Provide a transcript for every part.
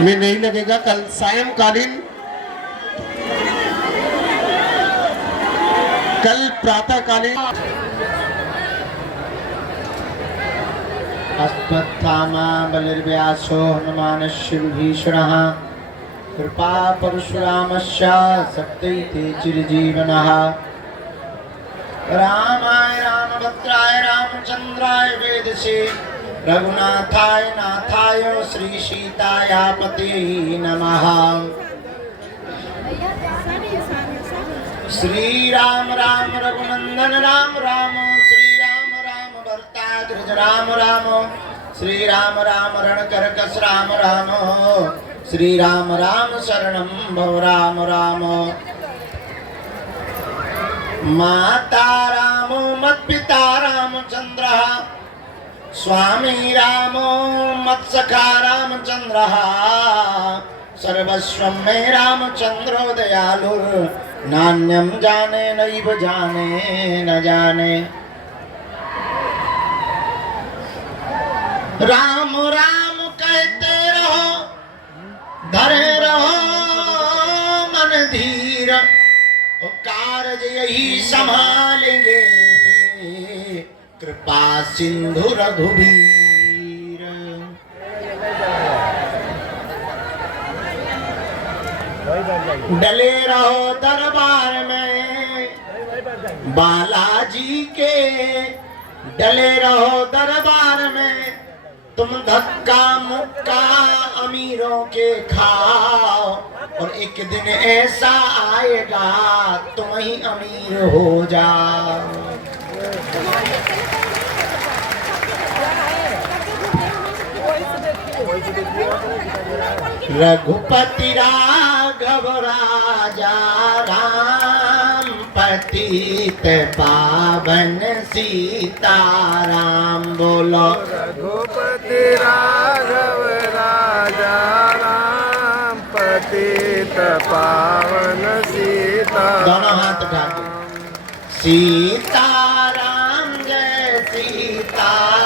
में नहीं लगेगा। कल सायंकालीन, कल प्रातःकालीन अस्मत्थामा बलिर्व्यासो हनुमानस्य विभीषणः कृपा परशुरामस्य सत्यैते चिरजीवनः। रामाय रामभद्राय रामचंद्राय वेदसे रघुनाथाय नाथाय श्री सीताय पते नमः। श्री राम राम रघुनंदन राम राम, श्री राम राम भरताग्रज राम राम, श्री राम राम रणकरकस राम राम, श्री राम राम शरणं भव राम राम। माता रामो मत्पिता रामचंद्रः, स्वामी रामो मत्सखा रामचंद्रः, सर्वस्वं मे रामचंद्रो दयालुर्, नान्यं जाने नैव जाने न जाने। राम राम कहते रहो, धरे रहो मन धीर, कार्य यही संभालेंगे कृपा सिंधु रघुवीर। डले रहो दरबार में बालाजी के, डले रहो दरबार में, तुम धक्का मुक्का अमीरों के खाओ, और एक दिन ऐसा आएगा तुम ही अमीर हो जाओ। रघुपति राघव राजा राम, पतित पावन सीताराम। बोलो रघुपति राघव राजा राम, पतित पावन सीता। दोनों हाथ उठा के सीताराम जय सीताराम,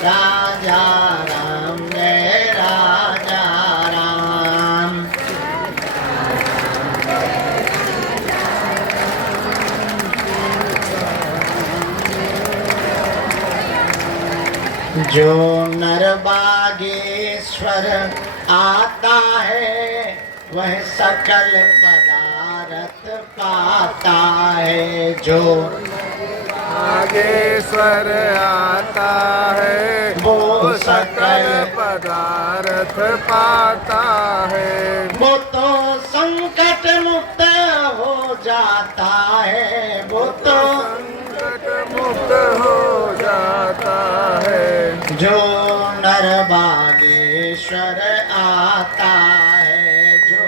राजा राम जय राजा राम। जो नर बागेश्वर आता है वह सकल पदार्थ पाता है। जो नागेश्वर आता है वो सकल पदार्थ पाता है। वो तो संकट मुक्त हो जाता है, वो तो संकट मुक्त हो जाता है। जो नर बागेश्वर आता है, जो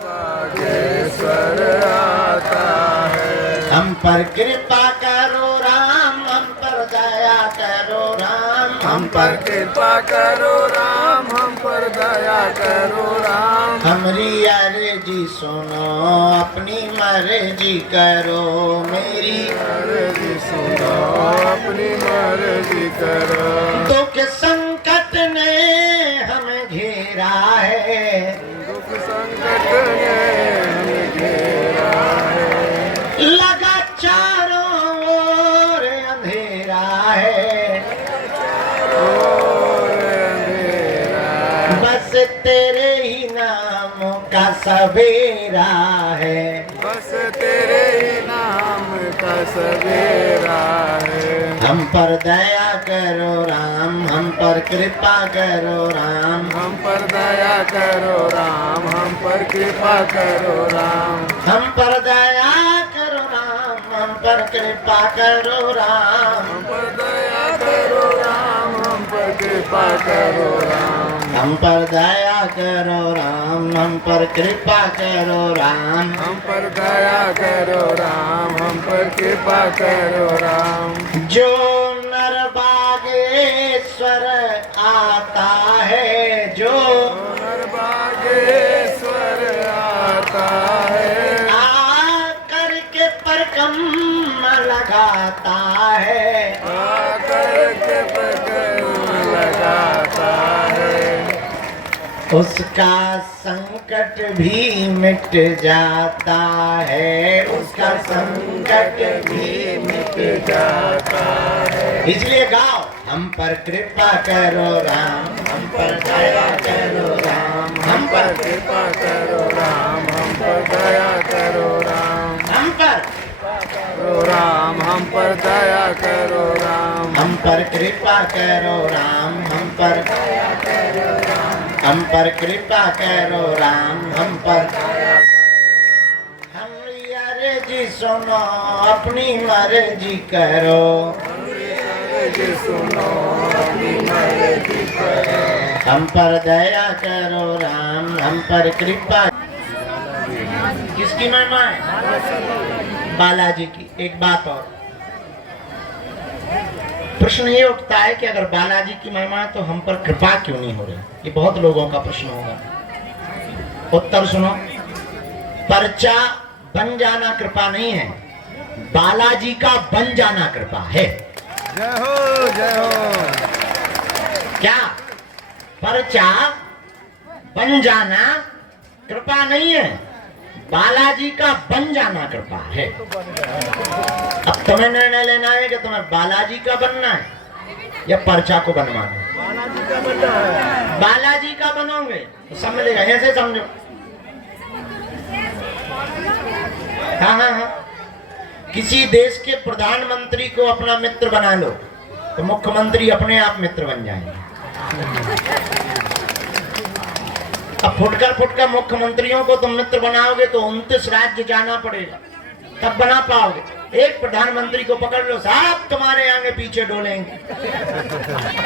बागेश्वर आता है। हम पर कृपा करो राम, हम पर दया करो राम, हम पर कृपा करो राम, हम पर दया करो राम। हमारी अर्जी सुनो, अपनी मर्जी करो, मेरी मर्जी सुनो, अपनी मर्जी करो। दुख संकट ने हमें घेरा है, दुख संकट ने हमें घेरा है। लगा चारों ओर अंधेरा है, और अंधेरा है। बस तेरे ही नाम का सवेरा है। बस तेरे ही नाम का सवेरा है। हम पर दया करो राम, हम पर कृपा करो राम, हम पर दया करो राम, हम पर कृपा करो राम। हम पर दया करो राम, हम पर कृपा करो राम, हम पर दया करो राम, हम पर कृपा करो राम। हम पर दया करो राम, हम पर कृपा करो राम। हम पर दया करो राम, हम पर कृपा करो राम। जो नर बागेश्वर आता है, जो नर बागेश्वर आता है। आकर के परकम लगाता है, आकर के पकड़ उसका संकट भी मिट जाता है, उसका संकट भी मिट जाता है। इसलिए गाओ, हम पर कृपा करो राम, हम पर दया करो राम, हम पर कृपा करो राम, हम पर दया करो राम, हम पर करो राम, हम पर दया करो राम, हम पर कृपा करो राम, हम पर दया करो राम, हम पर कृपा करो राम, हम पर हमारी अर्जी सुनो, अपनी मर्जी करो, जी सुनो अपनी मर्जी करो, हम पर दया करो राम, हम पर कृपा। किसकी महिमा है? बालाजी की। एक बात और, प्रश्न ये उठता है कि अगर बालाजी की महिमा है तो हम पर कृपा क्यों नहीं हो रही? ये बहुत लोगों का प्रश्न होगा। उत्तर सुनो, पर्चा बन जाना कृपा नहीं है, बालाजी का बन जाना कृपा है। जय हो जय हो। क्या? पर्चा बन जाना कृपा नहीं है, बालाजी का बन जाना कृपा है। अब तुम्हें निर्णय लेना है कि तुम्हें बालाजी का बनना है या पर्चा को बनवाना है। बालाजी का बनना है। बालाजी का बनोगे तो सब मिलेगा, ऐसे समझो। हाँ हाँ हाँ, किसी देश के प्रधानमंत्री को अपना मित्र बना लो तो मुख्यमंत्री अपने आप मित्र बन जाएंगे। अब फुटकर मुख्यमंत्रियों को तुम मित्र बनाओगे तो 29 राज्य जाना पड़ेगा, तब बना पाओगे। एक प्रधानमंत्री को पकड़ लो, साहब तुम्हारे आगे पीछे डोलेंगे।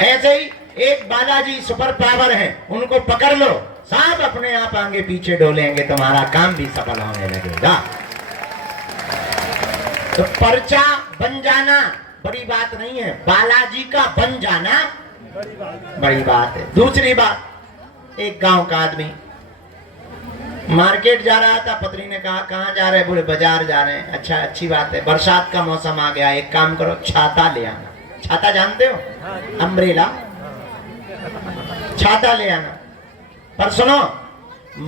ऐसे ही एक बालाजी सुपर पावर है, उनको पकड़ लो, साहब अपने आप आगे पीछे डोलेंगे, तुम्हारा काम भी सफल होने लगेगा। तो पर्चा बन जाना बड़ी बात नहीं है, बालाजी का बन जाना बड़ी बात है। दूसरी बात, एक गांव का आदमी मार्केट जा रहा था, पत्नी ने कहा कहाँ जा रहे? बोले बाजार जा रहे हैं। अच्छा, अच्छी बात है, बरसात का मौसम आ गया, एक काम करो, छाता ले आना। छाता जानते हो? अम्ब्रेला, छाता ले आना। पर सुनो,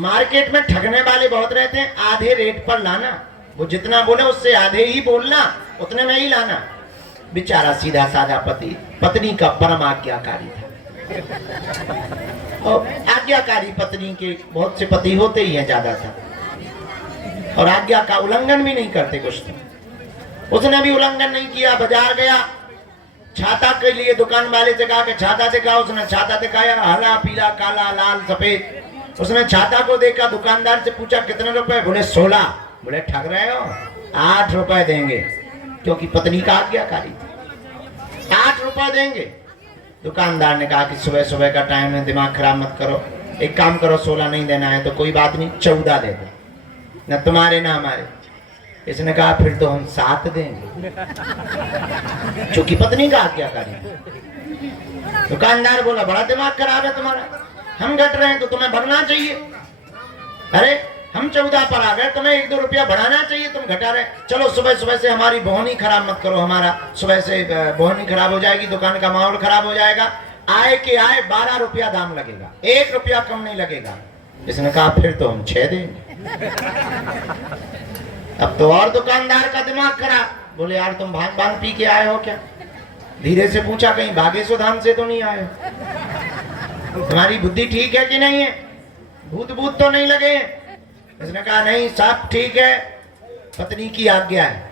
मार्केट में ठगने वाले बहुत रहते हैं, आधे रेट पर लाना, वो जितना बोले उससे आधे ही बोलना, उतने में ही लाना। बेचारा सीधा साधा पति, पत्नी का परम आज्ञाकारी था। और आज्ञाकारी पत्नी के बहुत से पति होते ही हैं ज्यादा था, और आज्ञा का उल्लंघन भी नहीं करते कुछ तो। उसने भी उल्लंघन नहीं किया, बाजार गया, छाता के लिए दुकान वाले से कहा कि छाता दिखाओ। उसने छाता दिखाया, हरा पीला काला लाल सफेद। उसने छाता को देखा, दुकानदार से पूछा कितने रुपए? बोले 16। बोले ठग रहे हो, 8 रुपए देंगे, क्योंकि पत्नी का आज्ञाकारी था। 8 रुपए देंगे। दुकानदार ने कहा कि सुबह सुबह का टाइम है, दिमाग खराब मत करो, एक काम करो, 16 नहीं देना है तो कोई बात नहीं, 14 दे दो, न तुम्हारे ना हमारे। इसने कहा फिर तो हम 7 देंगे, क्योंकि पत्नी का आज्ञाकारी। दुकानदार बोला बड़ा दिमाग खराब है तुम्हारा, हम घट रहे हैं तो तुम्हें बढ़ना चाहिए। अरे हम 14 पर आ गए, तुम्हें 1-2 रुपया बढ़ाना चाहिए, तुम घटा रहे। चलो सुबह सुबह से हमारी बोहनी खराब मत करो, हमारा सुबह से बोहनी खराब हो जाएगी, दुकान का माहौल खराब हो जाएगा। आए के आए 12 रुपया दाम लगेगा, 1 रुपया कम नहीं लगेगा। इसने कहा फिर तो हम 6 देंगे। अब तो और दुकानदार का दिमाग खराब, बोले यार तुम भांग पी के आए हो क्या? धीरे से पूछा कहीं भागेश्वर धाम से तो नहीं आए हो? तुम्हारी बुद्धि ठीक है कि नहीं है? भूत तो नहीं लगे? उसने कहा नहीं सब ठीक है, पत्नी की आज्ञा है,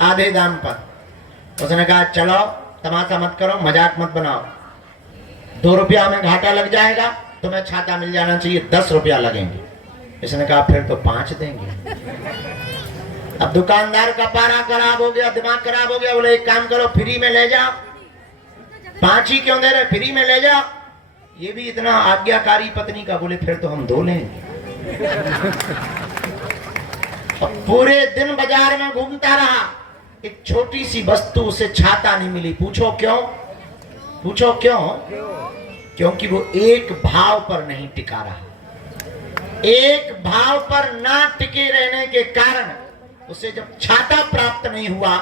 आधे दाम पर। उसने कहा चलो तमाशा मत करो, मजाक मत बनाओ, 2 रुपया हमें घाटा लग जाएगा, तुम्हें छाता मिल जाना चाहिए, 10 रुपया लगेंगे। इसने कहा फिर तो 5 देंगे। अब दुकानदार का पारा खराब हो गया, दिमाग खराब हो गया। बोले एक काम करो, फ्री में ले जाओ। 5 ही क्यों दे रहे, फ्री में ले जाओ। ये भी इतना आज्ञाकारी पत्नी का। बोले फिर तो हम 2 लेंगे। पूरे दिन बाजार में घूमता रहा, एक छोटी सी वस्तु उसे छाता नहीं मिली। पूछो क्यों? पूछो क्यों? क्योंकि वो एक भाव पर नहीं टिका रहा। एक भाव पर ना टिके रहने के कारण उसे जब छाता प्राप्त नहीं हुआ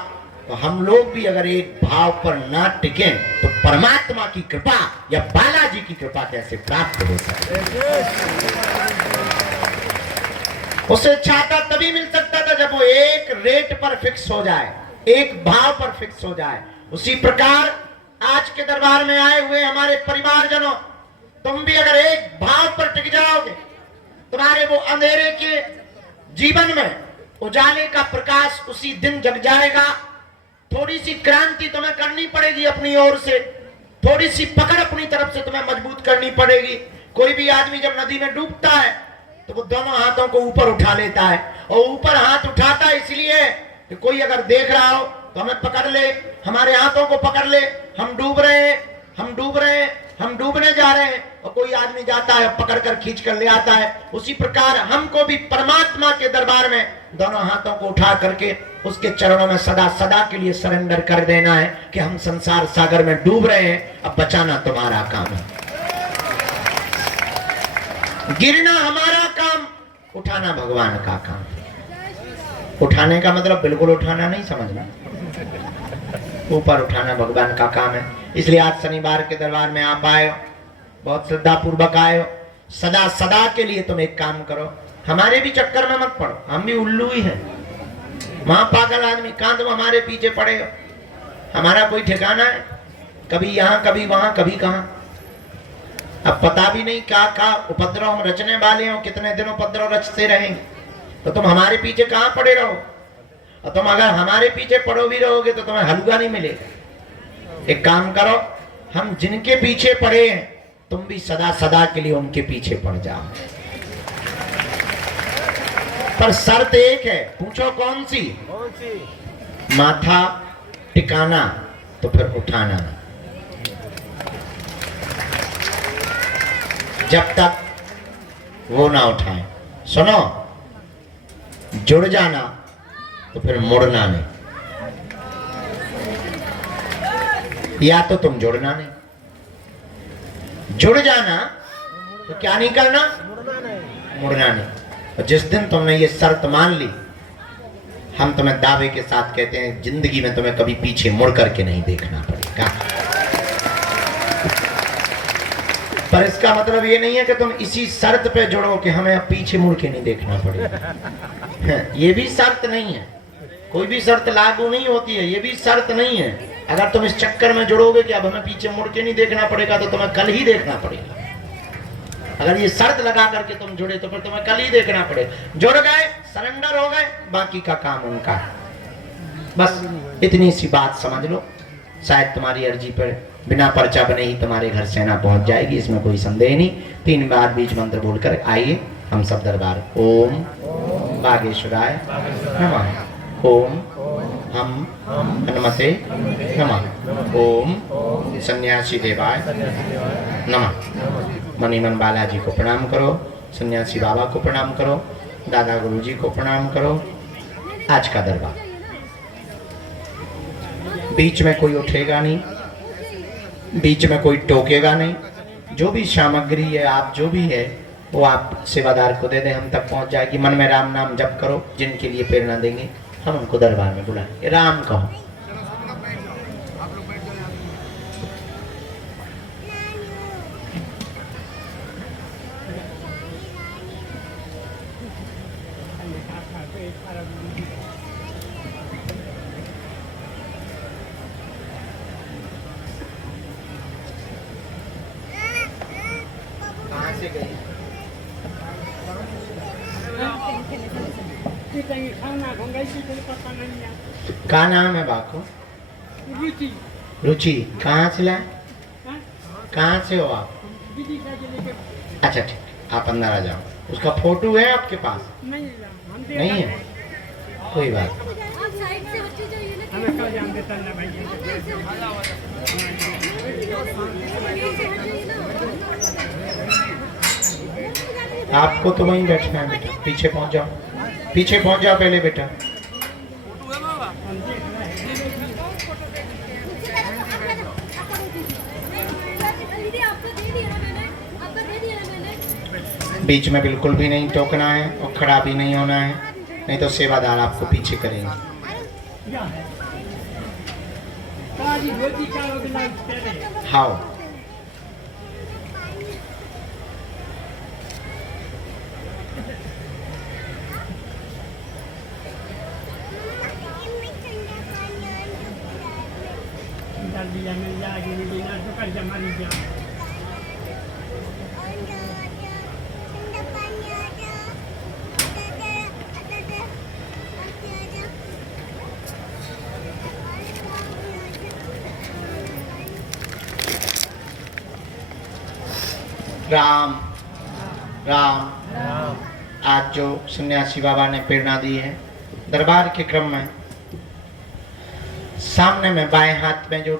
तो हम लोग भी अगर एक भाव पर ना टिके तो परमात्मा की कृपा या बालाजी की कृपा कैसे प्राप्त हो सकती है? उसे चाहता तभी मिल सकता था जब वो एक रेट पर फिक्स हो जाए, एक भाव पर फिक्स हो जाए। उसी प्रकार आज के दरबार में आए हुए हमारे परिवारजनों, तुम भी अगर एक भाव पर टिक जाओगे, तुम्हारे वो अंधेरे के जीवन में उजाले का प्रकाश उसी दिन जग जाएगा। थोड़ी सी क्रांति तुम्हें करनी पड़ेगी अपनी ओर से, थोड़ी सी पकड़ अपनी तरफ से तुम्हें मजबूत करनी पड़ेगी। कोई भी आदमी जब नदी में डूबता है तो वो दोनों हाथों को ऊपर उठा लेता है, और ऊपर हाथ उठाता है इसलिए कि कोई अगर देख रहा हो तो हमें पकड़ ले, हमारे हाथों को पकड़ ले, हम डूब रहे हैं, हम डूब रहे हैं, हम डूबने जा रहे हैं, और कोई आदमी जाता है पकड़ कर खींच कर ले आता है। उसी प्रकार हमको भी परमात्मा के दरबार में दोनों हाथों को उठा करके उसके चरणों में सदा सदा के लिए सरेंडर कर देना है कि हम संसार सागर में डूब रहे हैं, अब बचाना तुम्हारा काम है, गिरना हमारा काम, उठाना भगवान का काम। उठाने का मतलब बिल्कुल उठाना नहीं समझना, ऊपर उठाना भगवान का काम है। इसलिए आज शनिवार के दरबार में आप आए हो, बहुत श्रद्धा पूर्वक आए हो। सदा सदा के लिए तुम एक काम करो, हमारे भी चक्कर में मत पड़ो, हम भी उल्लू ही हैं, वहां पागल आदमी, कहां तुम हमारे पीछे पड़े हो? हमारा कोई ठिकाना है? कभी यहाँ कभी वहां कभी कहां। अब पता भी नहीं क्या क्या उपद्रव हम रचने वाले हो, कितने दिन उपद्रव रचते रहेंगे। तो तुम हमारे पीछे कहां पड़े रहो, और तुम अगर हमारे पीछे पड़ो भी रहोगे तो तुम्हें हलवा नहीं मिलेगा। एक काम करो, हम जिनके पीछे पड़े हैं तुम भी सदा सदा के लिए उनके पीछे पड़ जाओ, पर शर्त एक है, पूछो कौन सी? माथा टिकाना तो फिर उठाना, जब तक वो ना उठाए। सुनो, जुड़ जाना तो फिर मुड़ना नहीं, या तो तुम जुड़ना नहीं, जुड़ जाना तो क्या नहीं करना, मुड़ना नहीं। और जिस दिन तुमने ये शर्त मान ली, हम तुम्हें दावे के साथ कहते हैं जिंदगी में तुम्हें कभी पीछे मुड़ करके नहीं देखना पड़ेगा। पर इसका मतलब ये नहीं है कि तुम इसी शर्त पे जुड़ो कि हमें अब पीछे मुड़ के नहीं देखना पड़ेगा। ये भी शर्त नहीं है, कोई भी शर्त लागू नहीं होती है, ये भी शर्त नहीं है। अगर तुम इस चक्कर में जुड़ोगे कि अब हमें पीछे मुड़ के नहीं देखना पड़ेगा तो तुम्हें कल ही देखना पड़ेगा। अगर ये शर्त लगा करके तुम जुड़े तो फिर तुम्हें कल ही देखना पड़ेगा। जुड़ गए, सरेंडर हो गए, बाकी का काम उनका है। बस इतनी सी बात समझ लो, शायद तुम्हारी अर्जी पर बिना पर्चा बने ही तुम्हारे घर सेना पहुंच जाएगी, इसमें कोई संदेह नहीं। 3 बार बीज मंत्र बोलकर आइए हम सब दरबार। ओम बागेश्वराय नमः, ओम हम हनुमते नमः, ओम सन्यासी देवाय नमः। मणिमन बालाजी को प्रणाम करो, सन्यासी बाबा को प्रणाम करो, दादा गुरुजी को प्रणाम करो। आज का दरबार बीच में कोई उठेगा नहीं, बीच में कोई टोकेगा नहीं। जो भी सामग्री है, आप जो भी है वो आप सेवादार को दे दें, हम तक पहुंच जाएगी। मन में राम नाम जप करो, जिनके लिए प्रेरणा देंगे हम उनको दरबार में बुलाएंगे। राम कहो। कहाँ से गई? क्या नाम है बाको? रुचि। रुचि। कहाँ से लाए? कहाँ से हो आप? अच्छा ठीक, आप अंदर आ जाओ। उसका फोटो है आपके पास? नहीं है, कोई बात। आपको तो वहीं बैठना है बेटा, पीछे पहुंच जाओ, पीछे पहुंच जाओ पहले बेटा। बीच में बिल्कुल भी नहीं टोकना है और खड़ा भी नहीं होना है, नहीं तो सेवादार आपको पीछे करेंगे। हाओ राम राम आज जो सन्यासी बाबा ने प्रेरणा दी है दरबार के क्रम में सामने में बाएं हाथ में जो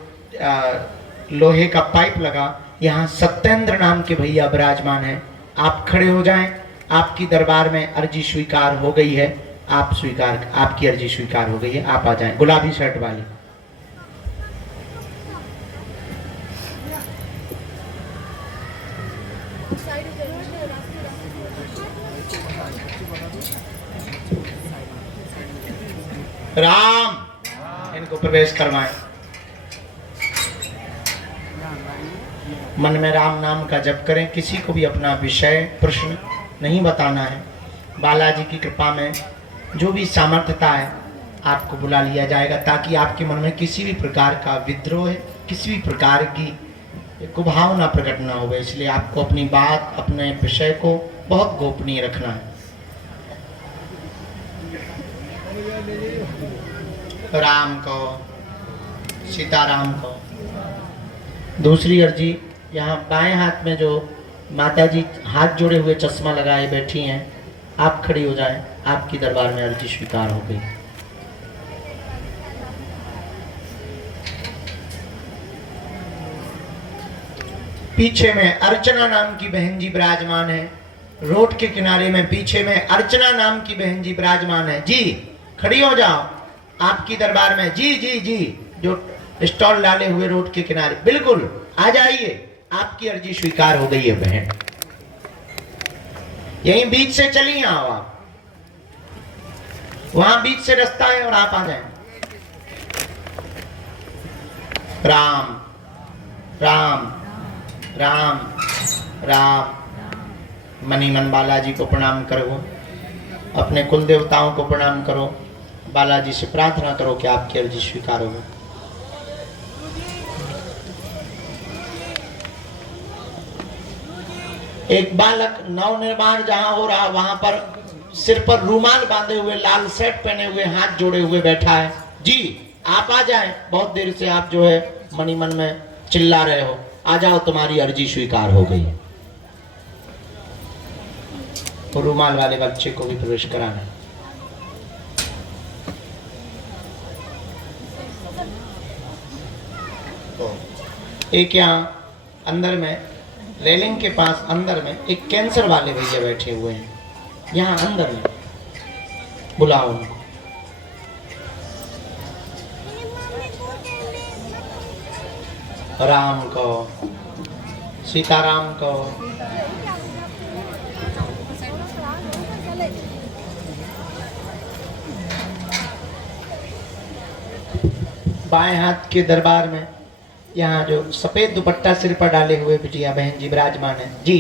लोहे का पाइप लगा, यहाँ सत्येंद्र नाम के भैया विराजमान हैं। आप खड़े हो जाएं। आपकी दरबार में अर्जी स्वीकार हो गई है। आपकी अर्जी स्वीकार हो गई है। आप आ जाएं। गुलाबी शर्ट वाली राम इनको प्रवेश करवाएं। मन में राम नाम का जप करें। किसी को भी अपना विषय प्रश्न नहीं बताना है। बालाजी की कृपा में जो भी सामर्थ्यता है आपको बुला लिया जाएगा, ताकि आपके मन में किसी भी प्रकार का विद्रोह, किसी भी प्रकार की कुभावना प्रकट ना हो। इसलिए आपको अपनी बात, अपने विषय को बहुत गोपनीय रखना है। राम को, सीताराम को। दूसरी अर्जी, यहाँ बाएं हाथ में जो माताजी हाथ जोड़े हुए चश्मा लगाए बैठी हैं, आप खड़ी हो जाएं। आपकी दरबार में अर्जी स्वीकार हो गई। पीछे में अर्चना नाम की बहन जी विराजमान है। रोड के किनारे में पीछे में अर्चना नाम की बहन जी विराजमान है। जी खड़ी हो जाओ। आपकी दरबार में जी जी जी जो स्टॉल डाले हुए रोड के किनारे, बिल्कुल आ जाइए। आपकी अर्जी स्वीकार हो गई है बहन। यहीं बीच से चली आओ आप। वहां बीच से रास्ता है और आप आ जाए। राम राम राम राम। मनी मन बालाजी को प्रणाम करो। अपने कुल देवताओं को प्रणाम करो। बालाजी से प्रार्थना करो कि आपकी अर्जी स्वीकार हो। एक बालक नवनिर्माण जहां हो रहा, वहां पर सिर पर रूमाल बांधे हुए, लाल शर्ट पहने हुए, हाथ जोड़े हुए बैठा है। जी आप आ जाएं। बहुत देर से आप जो है मनी मन में चिल्ला रहे हो। आ जाओ, तुम्हारी अर्जी स्वीकार हो गई है। तो रूमाल वाले बच्चे को भी प्रवेश कराना। एक यहाँ अंदर में रेलिंग के पास अंदर में एक कैंसर वाले भैया बैठे हुए हैं। यहाँ अंदर में बुलाओ उनको। राम को, सीताराम को। बाएं हाथ के दरबार में यहाँ जो सफेद दुपट्टा सिर पर डाले हुए बिटिया बहन जी विराजमान है। जी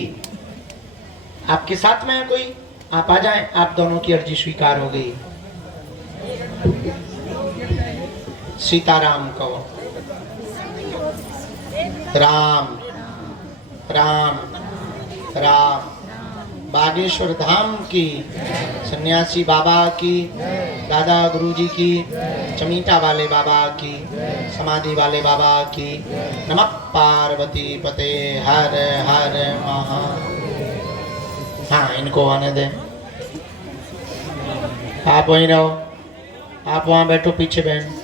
आपके साथ में है कोई? आप आ जाएं। आप दोनों की अर्जी स्वीकार हो गई। सीताराम को। राम राम राम। बागेश्वर धाम की, सन्यासी बाबा की, दादा गुरुजी की, चमीटा वाले बाबा की, समाधि वाले बाबा की। नमः पार्वती पते हर हर महा। हाँ इनको आने दे। आप वहीं रहो। आप वहां बैठो पीछे बहन।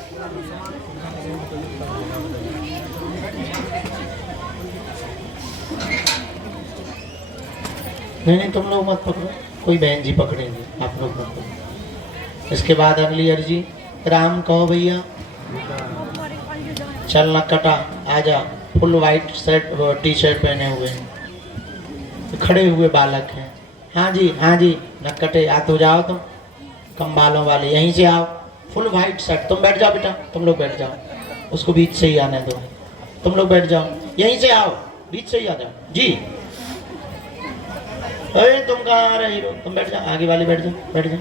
नहीं तुम लोग मत पकड़ो, कोई बहन जी पकड़ेंगे, आप लोग मत पकड़ो। इसके बाद अगली अर्जी। राम कहो भैया। चल नकटा आजा। Full white shirt T shirt पहने हुए खड़े हुए बालक हैं। हाँ जी नकटे आ तो जाओ तुम, कम बालों वाले यहीं से आओ। Full white shirt. तुम बैठ जाओ बेटा, तुम लोग बैठ जाओ। उसको बीच से ही आने दो। तुम लोग बैठ जाओ, यहीं से आओ, बीच से ही आ जाओ जी। अरे तुम कहाँ आ रहे हो? तुम बैठ जाओ, आगे वाले बैठ जाओ, बैठ जाओ।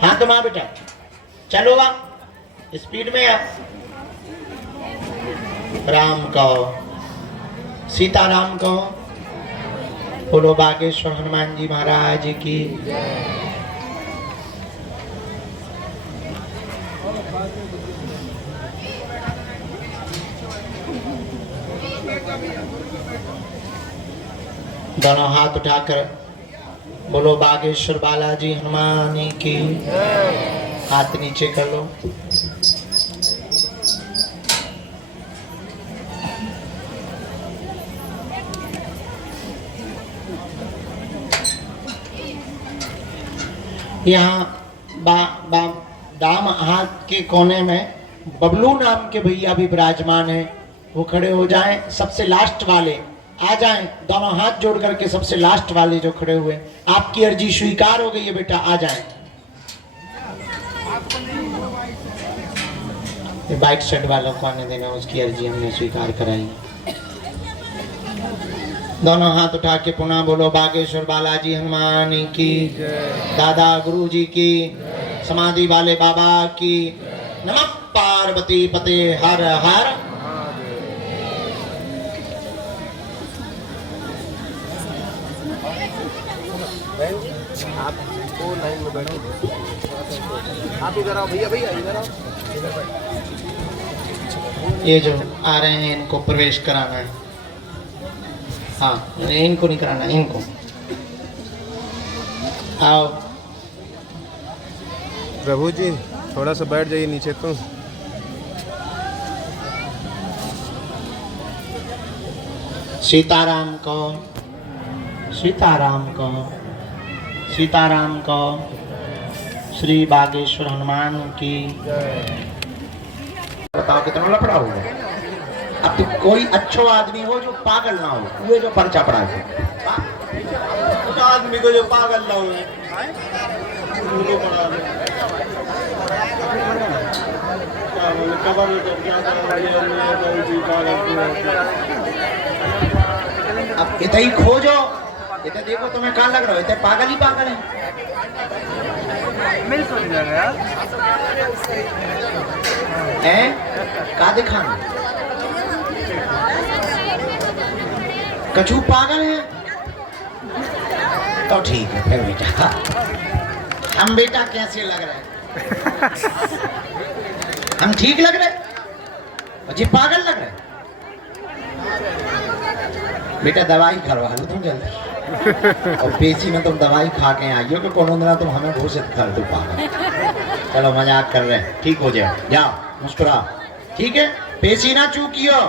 हाँ तुम आ बेटा, चलो आ, स्पीड में आ। राम कहो, सीता राम कहो, बोलो बागेश्वर हनुमान जी महाराज की। दोनों हाथ उठाकर बोलो बागेश्वर बालाजी हनुमान की। हाथ नीचे कर लो। यहाँ दाम हाथ के कोने में बबलू नाम के भैया भी विराजमान है, वो खड़े हो जाएं। सबसे लास्ट वाले आ जाएं, दोनों हाथ जोड़ करके सबसे लास्ट वाले जो खड़े हुए, आपकी अर्जी स्वीकार हो गई है बेटा, आ जाएं। बाइक सेट वालों को आने देना, उसकी अर्जी हमने स्वीकार कराई। दोनों हाथ उठा के पुनः बोलो बागेश्वर बालाजी हनुमान की, दादा गुरु जी की, समाधि वाले बाबा की। नमः पार्वती पते हर हर। आप दो लाइन में बैठो, आप इधर आओ भैया, भैया इधर आओ। ये जो आ रहे हैं इनको प्रवेश कराना है। हाँ इनको नहीं कराना, इनको आओ। प्रभु जी थोड़ा सा बैठ जाइए नीचे तो। सीताराम को, सीताराम को, सीताराम को। श्री बागेश्वर हनुमान की। बताओ कितना लफड़ा हुआ। अब तो कोई अच्छो आदमी हो जो पागल ना हो, ये जो पर्चा पड़ा है उस आदमी को जो पागल ना हो उनको पड़ा है। अब इतना ही खोजो, इतना देखो तुम्हें कहाँ लग रहा है, इतने पागल ही पागल है। मिल तो जाएगा का दिखाना कछू पागल है तो ठीक है फिर बेटा। हम बेटा कैसे लग रहे? हम ठीक लग रहे? जी पागल लग रहे? बेटा दवाई करवा लो तुम जल्दी, और पेशी में तुम दवाई खा के आइयो कि कोनो दिन तुम हमें घोषित कर दो पागल। चलो मजाक कर रहे हैं, ठीक हो जाओ, जाओ मुस्कुराओ, ठीक है। पेशी ना चूकियो।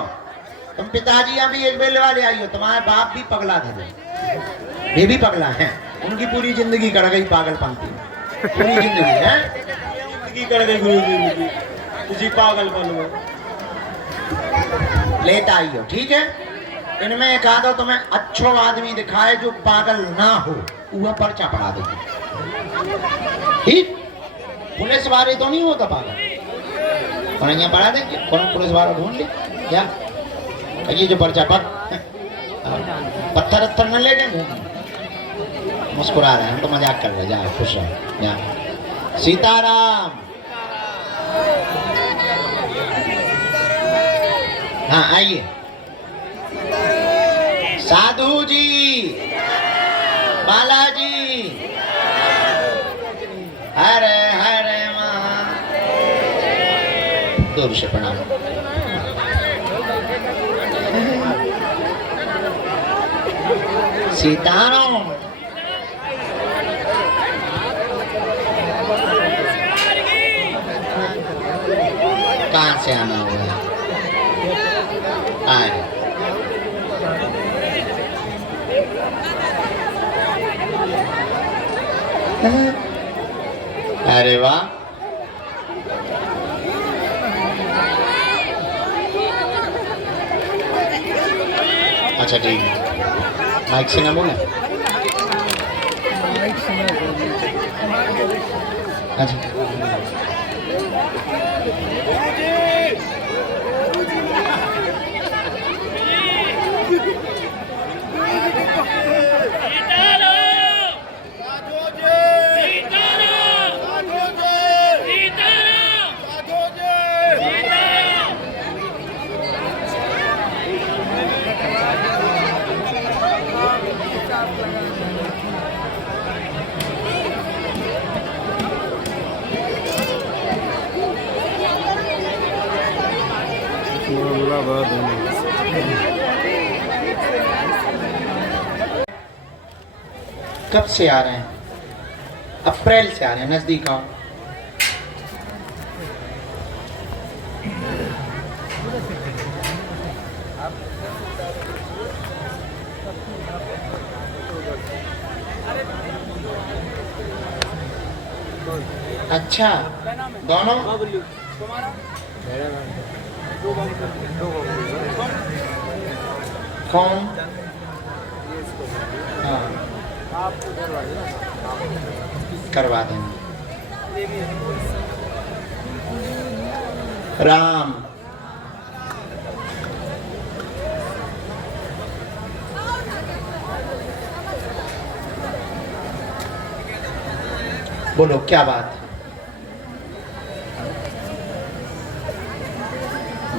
तुम पिताजी अभी एक बेले वाले आइयो, तुम्हारे बाप भी पगला थे, ये भी पगला है। उनकी पूरी जिंदगी कट गई पागलपंती, पूरी जिंदगी है, जिंदगी कट गई पूरी जिंदगी किसी पागलपन में। लेट आइयो, ठीक है। इनमें एक आधो तुम्हें अच्छो आदमी दिखाए जो पागल ना हो, वह पर्चा पड़ा देगी, ठीक। पुलिस वाले तो नहीं होता पागल, और यहाँ पढ़ा देंगे, कौन पुलिस वाला ढूंढ ले क्या। ये जो पर्चा पर पत्थर अत्थर न ले गए, मुस्कुरा रहे हैं, हम तो मजाक कर रहे हैं। जाओ खुश रहो, जाओ। सीताराम। हाँ आइए। साधु जी, बालाजी, हरे हरे दूर से प्रणाम। सीताराम। कहाँ से आना हुआ? आए। अरे वाह, अच्छा ठीक है। माइक से ना बोले, अच्छा कब से आ रहे हैं? अप्रैल से आ रहे हैं। नजदीक आओ। अच्छा, दोनों कौन? हाँ, करवा देंगे। राम, बोलो क्या बात है?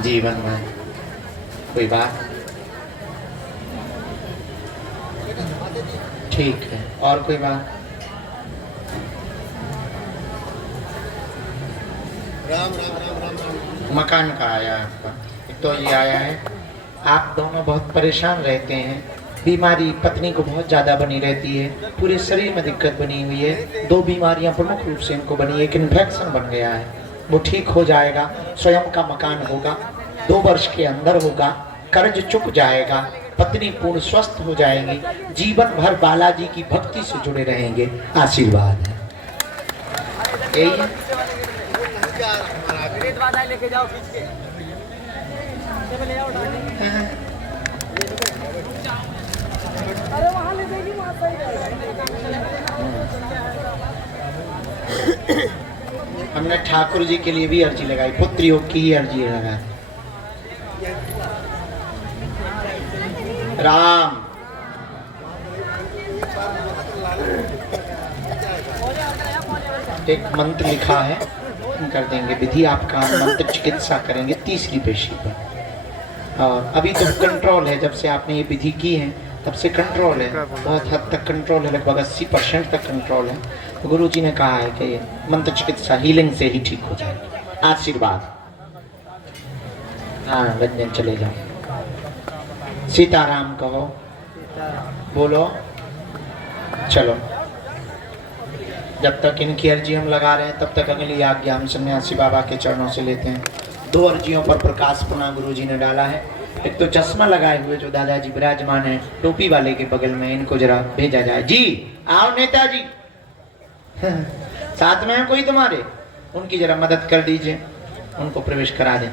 जीवन में कोई बात? ठीक है, और कोई बात? मकान का आया है आपका? एक तो ये आया है, आप दोनों बहुत परेशान रहते हैं, बीमारी पत्नी को बहुत ज़्यादा बनी रहती है, पूरे शरीर में दिक्कत बनी हुई है। 2 बीमारियां प्रमुख रूप से इनको बनी है। एक इन्फेक्शन बन गया है, वो ठीक हो जाएगा। स्वयं का मकान होगा, 2 वर्ष के अंदर होगा। कर्ज चुक जाएगा, पत्नी पूर्ण स्वस्थ हो जाएंगी, जीवन भर बालाजी की भक्ति से जुड़े रहेंगे। आशीर्वाद है यही है। लेके जाओ खींच के। अरे वहाँ ले जाएगी, वहाँ हमने ठाकुर जी के लिए भी अर्जी लगाई, पुत्री योग की ही अर्जी लगाई। राम, एक मंत्र लिखा है, कर देंगे विधि। आपका मंत्र चिकित्सा करेंगे 3री पेशी पर। और अभी तो कंट्रोल है, जब से आपने ये विधि की है तब से कंट्रोल है, बहुत हद तक कंट्रोल है, लगभग 80% तक कंट्रोल है। तो गुरु जी ने कहा है कि ये मंत्र चिकित्सा हीलिंग से ही ठीक हो जाएगी। आशीर्वाद। हाँ, रंजन चले जाओ। सीताराम कहो, बोलो। चलो, जब तक इनकी अर्जी हम लगा रहे हैं तब तक अगली आज्ञा हम सन्यासी बाबा के चरणों से लेते हैं। 2 अर्जियों पर प्रकाश पुना गुरु जी ने डाला है। एक तो चश्मा लगाए हुए जो दादाजी विराजमान है टोपी वाले के बगल में, इनको जरा भेजा जाए। जी आओ नेताजी। साथ में है कोई तुम्हारे? उनकी जरा मदद कर दीजिए, उनको प्रवेश करा दें।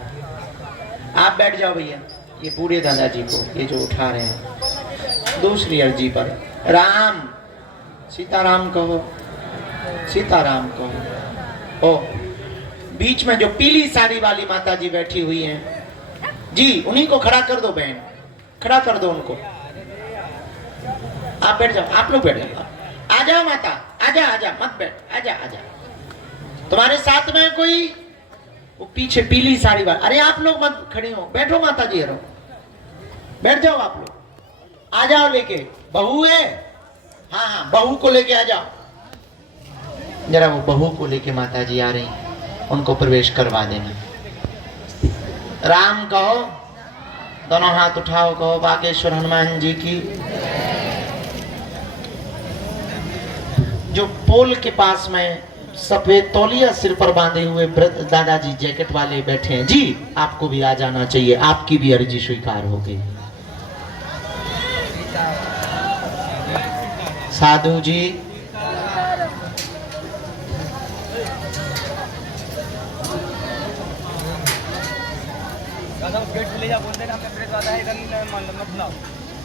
आप बैठ जाओ भैया, ये बूढ़े दादाजी को ये जो उठा रहे हैं। 2री अर्जी पर राम, सीताराम कहो, सीताराम कहो। ओ, बीच में जो पीली साड़ी वाली माता जी बैठी हुई हैं, जी उन्हीं को खड़ा कर दो बहन, खड़ा कर दो उनको। आप बैठ जाओ, आप लोग बैठ जाओ। आ जाओ माता, आजा आजा, मत बैठ, आजा आजा। तुम्हारे साथ में कोई? वो पीछे पीली साड़ी वाला। अरे आप लोग मत खड़े हो, बैठो माता जी, रहो, बैठ जाओ आप लोग। आ जाओ लेके, बहू है? हाँ हाँ, बहू को लेके आ जाओ। जरा वो बहू को लेके माता जी आ रही हैं, उनको प्रवेश करवा देना। राम कहो, दोनों हाथ उठाओ, कहो बागेश्वर हनुमान जी की। जो पोल के पास में सफेद तौलिया सिर पर बांधे हुए दादाजी जैकेट वाले बैठे हैं, जी आपको भी आ जाना चाहिए, आपकी भी अर्जी स्वीकार हो गई। साधु जी, गेट से ले जाओ, बोलते हैं प्रेस वाला है, इधर मत लाओ,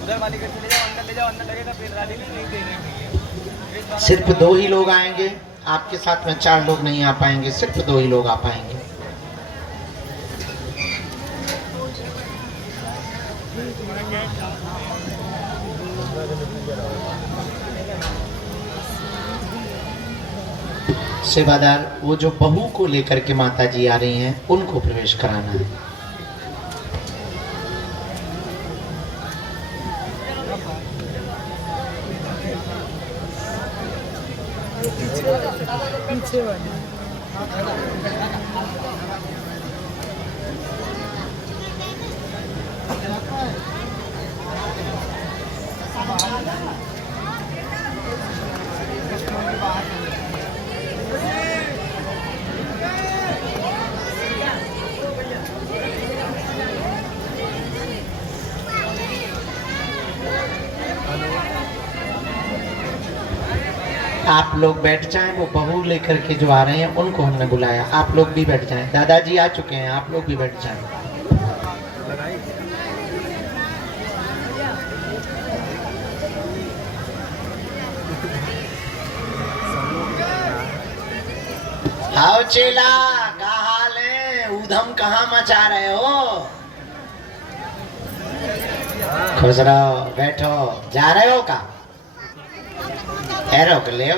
उधर वाली गेट से ले जाओ, अंदर ले जाओ, अंदर लगेगा प्रेस वाली नहीं देंगे। सिर्फ 2 ही लोग आएंगे, आपके साथ में 4 लोग नहीं आ पाएंगे, सिर्फ 2 ही लोग आ पाएंगे। सेवादार, वो जो बहू को लेकर के माता जी आ रही हैं, उनको प्रवेश कराना है। पीछे वाली आप लोग बैठ जाएं, वो बहू लेकर के जो आ रहे हैं उनको हमने बुलाया, आप लोग भी बैठ जाएं। दादाजी आ चुके हैं, आप लोग भी बैठ जाएं। हाउ चेला, क्या हाल है? ऊधम कहाँ मचा रहे हो? खुश रहो, बैठो। जा रहे हो का? रोक ले।